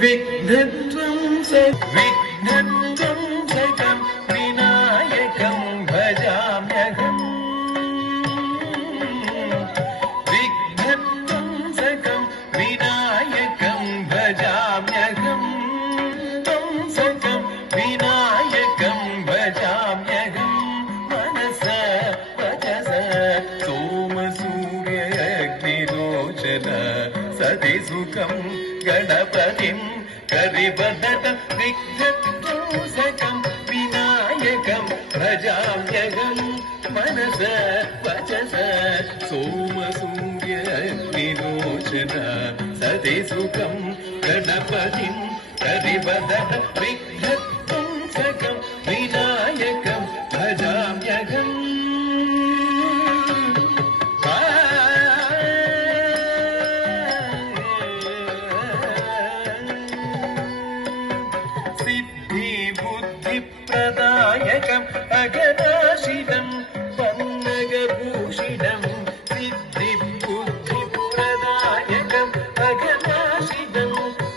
विघ्नत्वं सकं विनायकं भजाम्यहम् विघ्नत्वं सकं विनायकं भजाम्यहम् त्वं सकं विनायकं भजाम्यहम् मनस वचस सोमसूर्यग्निरोचन सति सुखं गणपतिं करिवदन विघ्नत्वं विनायकं भजाम्यहम् मनस वचस सोमसूर्यग्निरोचन सति सुखं गणपतिं करिवदन विघ्नत्वं विनायकं भजाम्यहम् प्रदायकम् अगनाशिदं पन्नगभूषितं सिद्धिबुद्धिप्रदायकम् अगनाशिदं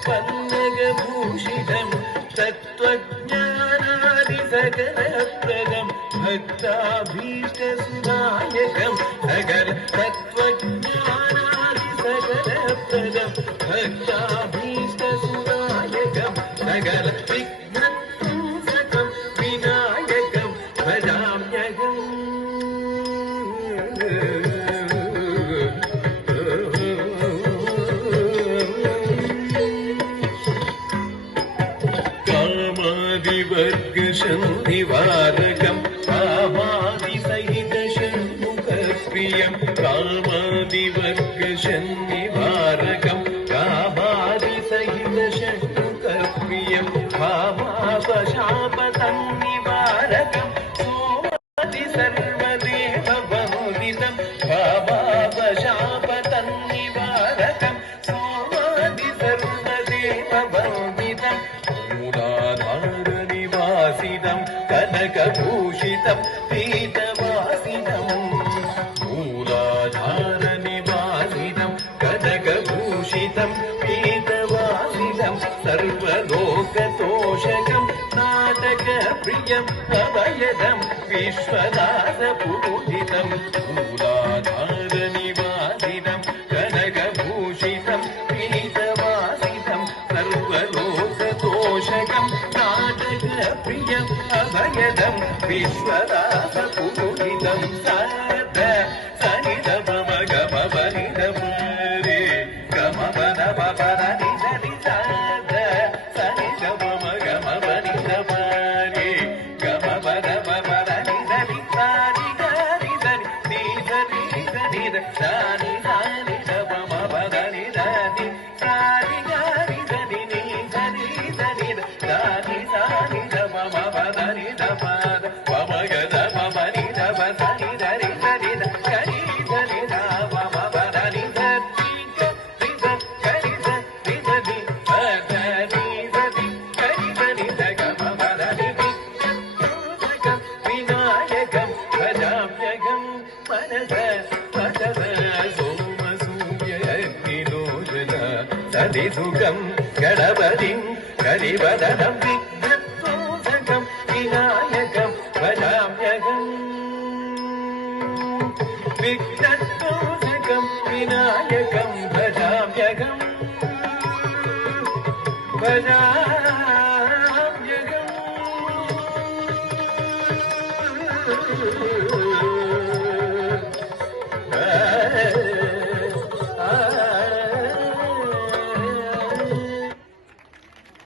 पन्नगभूषितं तत्त्वज्ञानादिसकलप्रदं भक्ताभीष्टसुदायकं सकल तत्त्वज्ञानादिसकलप्रदं भक्ताभीष्टसुदायकं सकल निवारकं कामादिसहितषण्मुखप्रियं कामादिवर्गशन्निवारकं कामादिसहितषण्मुखप्रियं भामापशापतन्निवारकं सोमादिसर्वदेववन्दितं भामापशापतन्निवारकं सोमादिसर्वदेववन्दितं मूलाधारनिवासितं कनकभूषितं पीतवासिनं मूलाधारनिवासितं कनकभूषितं पीतवासिनं सर्वलोकतोषकं नाटकप्रियम् अभयदं विश्वदासपूजितं मूलाधारनिवासितं कनकभूषितं पीतवासितं सर्वलोकतोषकं नाटकप्रियम् अभयदं विश्वदासपूजितं सद सनिधमगमपनिधमरे गमपदपपदनि सनि सद सनिधमगमपनिधमरे गमपदपपदनि सनि सानि गानि सनि नी सनि सनि सानि सानि गमपदनि सनि सानि गानि सनि नी सनि सनि सानि सानि गमपदनि धमद वमगद ममनि धम सनि धरि सनि गनि सनि धमपदनि सनि गरि सनि सनि पदनि सनि गरि सनि गमपदनि विनायकं भजाम्यहं मनस वचस सोमसूर्यग्निरोचन सति सुखं गणपतिं करिवदनं विघ्नत्वं विनायकं भजाम्यहम् विघ्नत्वं विनायकं भजाम्यहम् भजाम्यहम्